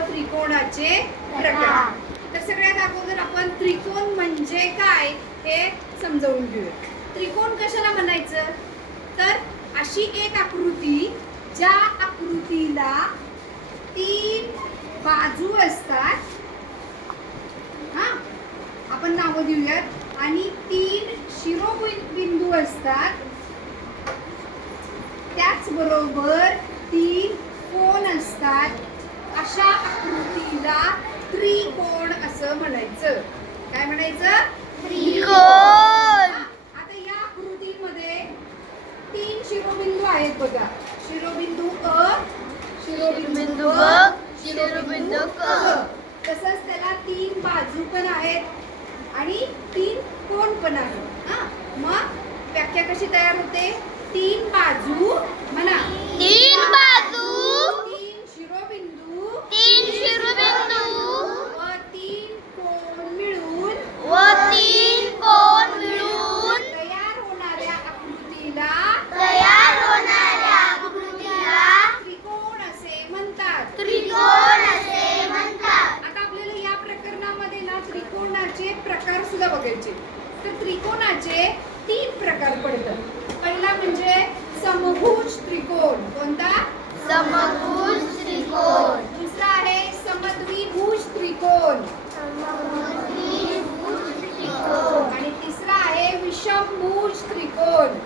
त्रिकोणाचे प्रकार. तर सगळ्यात अगोदर आपण त्रिकोण म्हणजे काय हे समजावून घेऊया. त्रिकोण कशाला म्हणायचं? तर अशी एक आकृती ज्या आकृतीला तीन बाजू असतात. हा? आपण नावं देऊयात. आणि तीन शिरोबिंदू असतात. त्याचबरोबर तीन कोण असतात. आकृतीला त्रिकोण असं म्हणायचं. काय म्हणायचं? त्रिकोण. आता या आकृतीमध्ये तीन शिरोबिंदू आहेत बघा. शिरोबिंदू अ शिरोबिंदू ब शिरोबिंदू क तसंच त्याला तीन बाजू पण आहेत आणि तीन कोण पण आहेत. हा मग व्याख्या कशी तयार होते? तीन बाजू म्हणा तीन बाजू तीन शिरोबिंदू तीन शिरोबिंदू व तीन कोण मिळून व तीन कोण मिळून तयार होणाऱ्या आकृतीला तयार होणाऱ्या आकृतीला त्रिकोण असे म्हणतात त्रिकोण असे म्हणतात आता आपल्याला या प्रकरणामध्ये ना त्रिकोणाचे प्रकार सुद्धा बघायचे. तर त्रिकोणाचे तीन प्रकार पडतात. पहिला म्हणजे समभुज त्रिकोण. कोणता? समभुज त्रिकोण. दुसरा आहे समद्विभुज त्रिकोण. त्रिकोण. आणि तिसरा आहे विषमभुज त्रिकोण.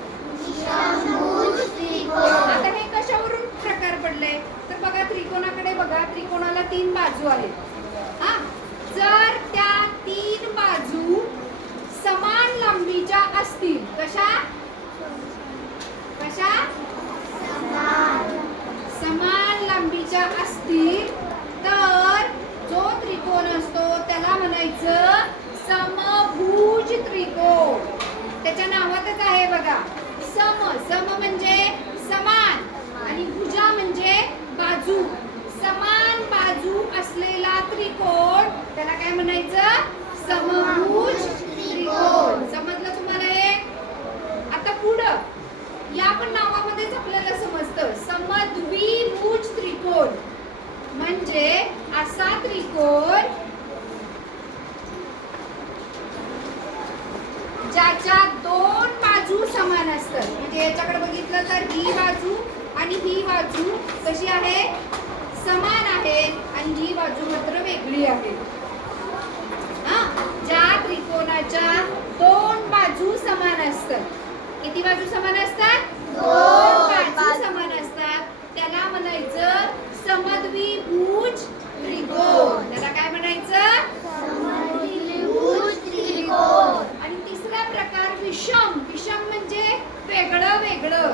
आता हे कशावरून प्रकार पडले? तर बघा त्रिकोणाकडे बघा. त्रिकोणाला तीन बाजू आहेत हा जर त्या तीन बाजू समान लांबीच्या असतील कशा? कशा? समान लांबीच्या असतील तर जो त्रिकोण असतो त्याला म्हणायचं समभुज त्रिकोण त्याच्या नावातच आहे बघा सम सम म्हणजे समान आणि भुजा म्हणजे बाजू समान बाजू असलेला त्रिकोण त्याला काय म्हणायचं समभुज त्रिकोण समजलं तुम्हाला हे आता पुढं आपण नावामध्येच आपल्याला समजतं. समद्विभुज त्रिकोण. म्हणजे असा त्रिकोण ज्याच्या दोन बाजू समान असतात. म्हणजे याच्याकडे बघितलं तर ही बाजू आणि ही बाजू कशी आहे? समान आहे आणि ही बाजू मात्र वेगळी आहे. हा? ज्या त्रिकोणाच्या दोन बाजू समान असतात. किती बाजू समान असतात दोन बाजू समान असतात त्याला म्हणायचं समद्विभुज त्रिकोण त्याला काय म्हणायचं समद्विभुज त्रिकोण आणि तिसरा प्रकार विषम विषम म्हणजे वेगळं वेगळं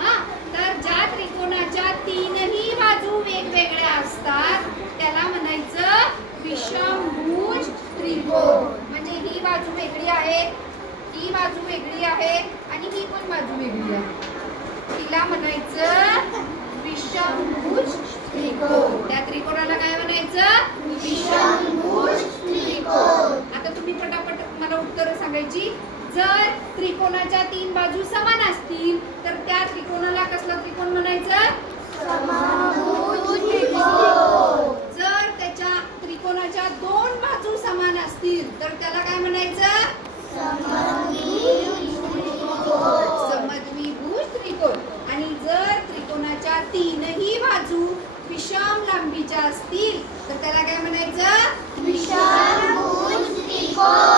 हा तर ज्या त्रिकोणाच्या तीनही बाजू वेगवेगळ्या असतात त्याला म्हणायचं विषमभुज त्रिकोण म्हणजे ही बाजू वेगळी आहे ही बाजू वेगळी आहे आणि ही पण बाजू वेगळी आहे तिला म्हणायचं? विषमभुज त्रिकोण त्या त्रिकोणाला काय म्हणायचं विषमभुज त्रिकोण आता तुम्ही पटापट मला उत्तर सांगायची जर त्रिकोणाच्या तीन बाजू समान असतील तर त्या त्रिकोणाला कसला त्रिकोण म्हणायचं असतील तर त्याला काय म्हणायचं? विषमभुज त्रिकोण